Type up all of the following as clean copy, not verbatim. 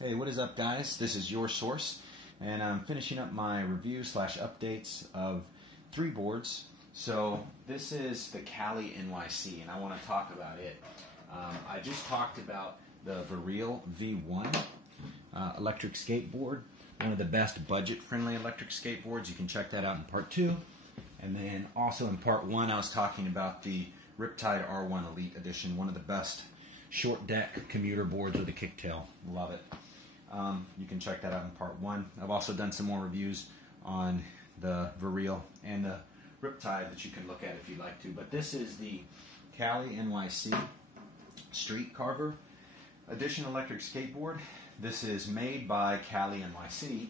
Hey, what is up, guys? This is Your Source, and I'm finishing up my review / updates of 3 boards. So this is the Kalynyc, and I want to talk about it. I just talked about the Viril V1 electric skateboard, one of the best budget-friendly electric skateboards. You can check that out in part 2. And then also in part 1, I was talking about the Riptide R1 Elite Edition, one of the best short deck commuter boards with a kicktail. Love it. You can check that out in part 1. I've also done some more reviews on the Viril and the Riptide that you can look at if you'd like to. But this is the Kalynyc Street Carver Edition electric skateboard. This is made by Kalynyc,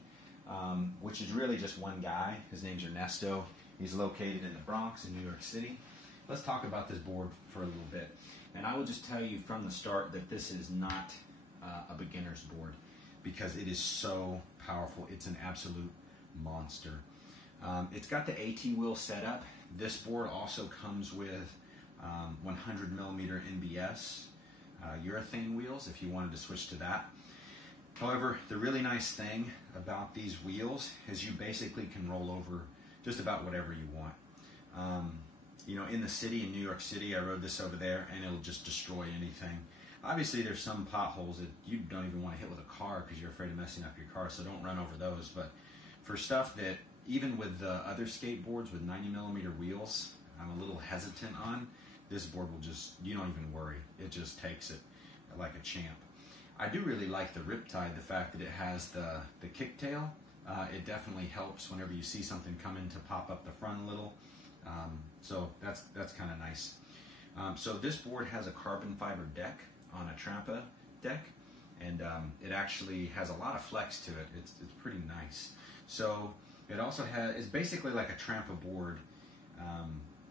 which is really just one guy. His name's Ernesto. He's located in the Bronx in New York City. Let's talk about this board for a little bit. And I will just tell you from the start that this is not a beginner's board, because it is so powerful. It's an absolute monster. It's got the AT wheel setup. This board also comes with 100mm NBS urethane wheels if you wanted to switch to that. However, the really nice thing about these wheels is you basically can roll over just about whatever you want. You know, in the city, in New York City, I rode this over there and it'll just destroy anything. Obviously, there's some potholes that you don't even want to hit with a car because you're afraid of messing up your car, so don't run over those. But for stuff that, even with the other skateboards with 90mm wheels, I'm a little hesitant on, this board will just, you don't even worry. It just takes it like a champ. I do really like the Riptide, the fact that it has the kicktail. It definitely helps whenever you see something coming to pop up the front a little. So that's kind of nice. So this board has a carbon fiber deck on a Trampa deck, and it actually has a lot of flex to it. It's pretty nice. So it also has, it's basically like a Trampa board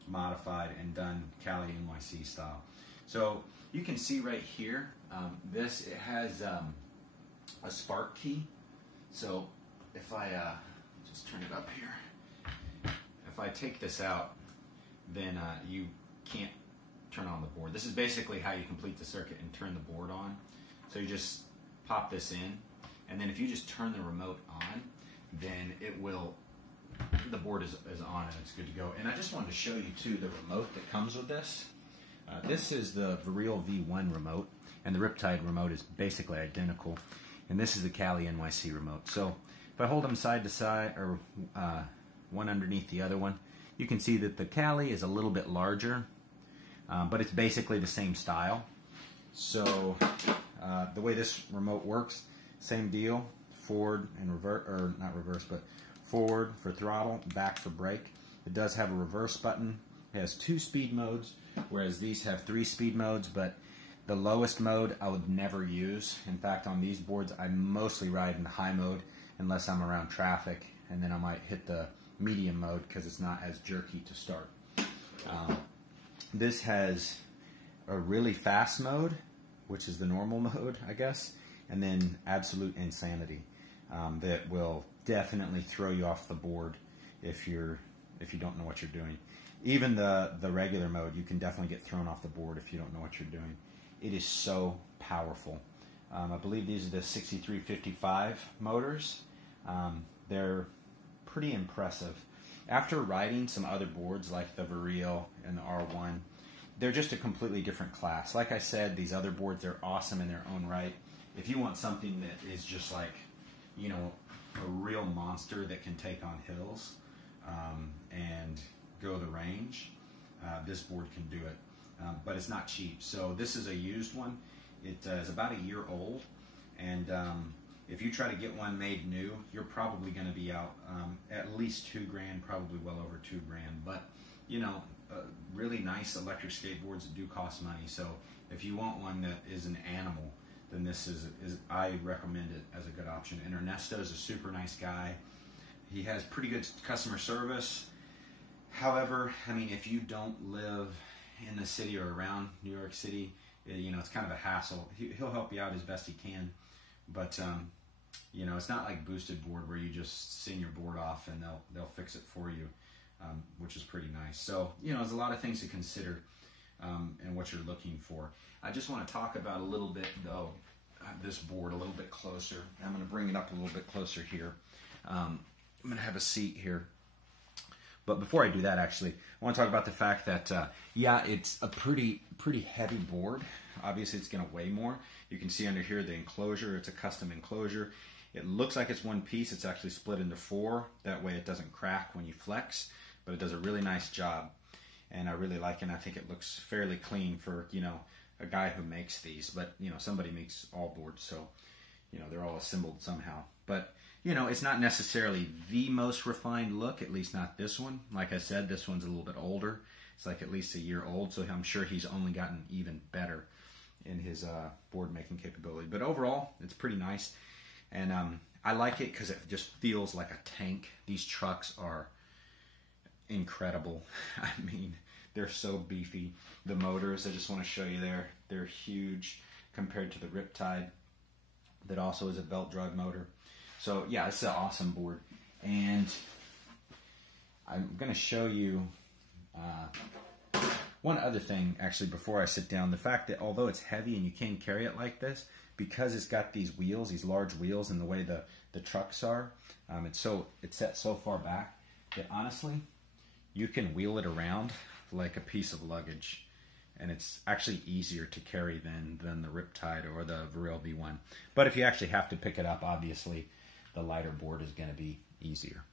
modified and done Kalynyc style. So you can see right here, it has a spark key. So if I just turn it up here, if I take this out, then you can't turn on the board. This is basically how you complete the circuit and turn the board on. So you just pop this in, and then if you just turn the remote on, then it will, the board is on and it's good to go. And I just wanted to show you too the remote that comes with this. This is the Viril V1 remote, and the Riptide remote is basically identical. And this is the Kalynyc remote. So if I hold them side to side, or one underneath the other one, you can see that the Kali is a little bit larger, but it's basically the same style. So the way this remote works, same deal, forward and reverse, or not reverse, but forward for throttle, back for brake. It does have a reverse button. It has 2 speed modes, whereas these have 3 speed modes, but the lowest mode I would never use. In fact, on these boards, I mostly ride in high mode unless I'm around traffic, and then I might hit the medium mode because it's not as jerky to start. This has a really fast mode, which is the normal mode, I guess, and then absolute insanity that will definitely throw you off the board if you don't know what you're doing. Even the regular mode, you can definitely get thrown off the board if you don't know what you're doing. It is so powerful. I believe these are the 6355 motors. They're pretty impressive. After riding some other boards like the Viril and the R1, they're just a completely different class. Like I said, these other boards, they're awesome in their own right. If you want something that is just like, you know, a real monster that can take on hills and go the range, this board can do it. But it's not cheap. So this is a used one. It is about a year old, and if you try to get one made new, you're probably going to be out at least $2 grand, probably well over $2 grand. But you know, really nice electric skateboards do cost money. So if you want one that is an animal, then this is I recommend it as a good option. And Ernesto's a super nice guy. He has pretty good customer service. However, I mean, if you don't live in the city or around New York City, you know, it's kind of a hassle. He'll help you out as best he can, but you know, it's not like Boosted Board where you just send your board off and they'll fix it for you, which is pretty nice. So, you know, there's a lot of things to consider and what you're looking for. I just want to talk about a little bit, though, this board a little bit closer. I'm going to bring it up a little bit closer here. I'm going to have a seat here. But before I do that, actually, I want to talk about the fact that, yeah, it's a pretty heavy board. Obviously, it's going to weigh more. You can see under here the enclosure. It's a custom enclosure. It looks like it's one piece. It's actually split into 4. That way it doesn't crack when you flex. But it does a really nice job. And I really like it. And I think it looks fairly clean for, you know, a guy who makes these. But, you know, somebody makes all boards. So, you know, they're all assembled somehow. But, you know, it's not necessarily the most refined look, at least not this one. Like I said, this one's a little bit older. It's like at least a year old, so I'm sure he's only gotten even better in his board making capability. But overall, it's pretty nice. And I like it because it just feels like a tank. These trucks are incredible. I mean, they're so beefy. The motors, I just want to show you there, they're huge compared to the Riptide that also is a belt drive motor. So yeah, it's an awesome board. And I'm going to show you one other thing actually before I sit down. The fact that although it's heavy and you can't carry it like this, because it's got these wheels, these large wheels, and the way the trucks are, it's set so far back that honestly, you can wheel it around like a piece of luggage. And it's actually easier to carry than the Riptide or the Varel V1. But if you actually have to pick it up, obviously, the lighter board is going to be easier.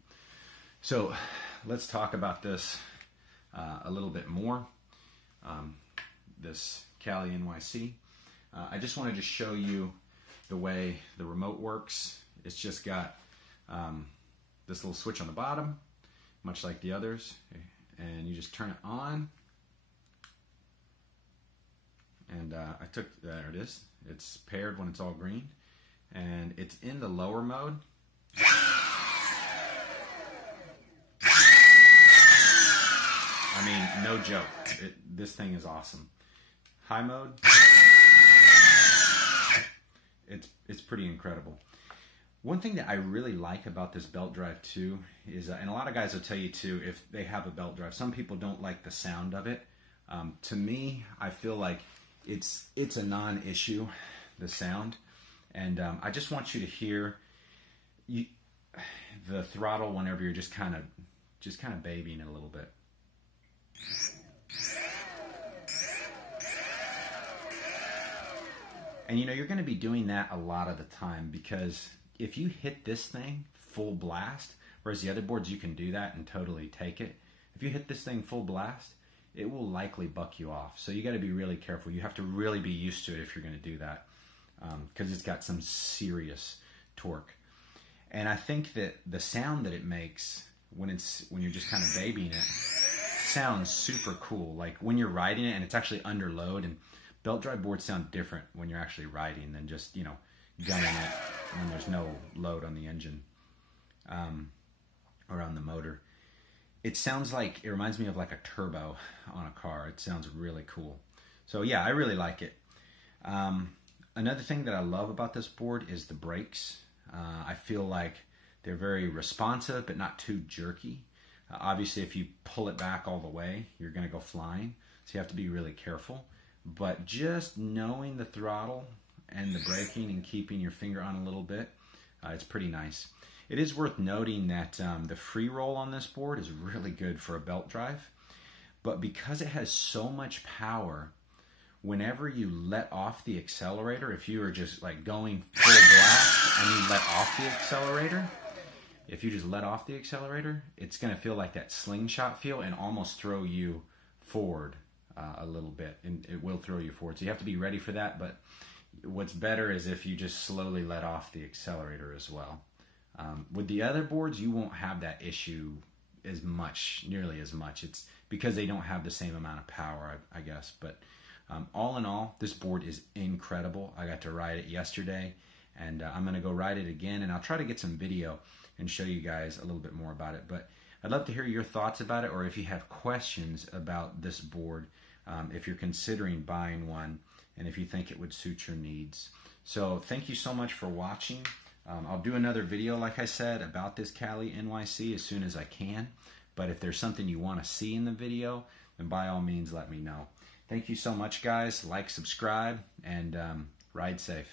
So let's talk about this a little bit more. This Kalynyc. I just wanted to show you the way the remote works. It's just got this little switch on the bottom, much like the others, and you just turn it on. And there it is. It's paired when it's all green, and it's in the lower mode. I mean, no joke. This thing is awesome. High mode. It's pretty incredible. One thing that I really like about this belt drive too is, and a lot of guys will tell you too, if they have a belt drive, some people don't like the sound of it. To me, I feel like it's a non-issue, the sound, and I just want you to hear the throttle whenever you're just kind of babying it a little bit. And you know, you're going to be doing that a lot of the time, because if you hit this thing full blast, whereas the other boards you can do that and totally take it, if you hit this thing full blast, it will likely buck you off. So you got to be really careful. You have to really be used to it if you're going to do that, because it's got some serious torque. And I think that the sound that it makes when you're just kind of babying it sounds super cool. Like when you're riding it and it's actually under load, and belt drive boards sound different when you're actually riding than just, you know, gunning it when there's no load on the engine or on the motor. It sounds like, it reminds me of like a turbo on a car. It sounds really cool. So yeah, I really like it. Another thing that I love about this board is the brakes. I feel like they're very responsive, but not too jerky. Obviously, if you pull it back all the way, you're going to go flying. So you have to be really careful. But just knowing the throttle and the braking and keeping your finger on a little bit, it's pretty nice. It is worth noting that the free roll on this board is really good for a belt drive. But because it has so much power, whenever you let off the accelerator, if you are just like going full blast and you let off the accelerator, if you just let off the accelerator, it's going to feel like that slingshot feel and almost throw you forward a little bit. And it will throw you forward. So you have to be ready for that. But what's better is if you just slowly let off the accelerator as well. With the other boards, you won't have that issue as much, nearly as much. It's because they don't have the same amount of power, I guess. But all in all, this board is incredible. I got to ride it yesterday, and I'm going to go ride it again, and I'll try to get some video and show you guys a little bit more about it. But I'd love to hear your thoughts about it, or if you have questions about this board, if you're considering buying one, and if you think it would suit your needs. So thank you so much for watching. I'll do another video, like I said, about this Kalynyc as soon as I can. But if there's something you want to see in the video, then by all means let me know. Thank you so much, guys. Like, subscribe, and ride safe.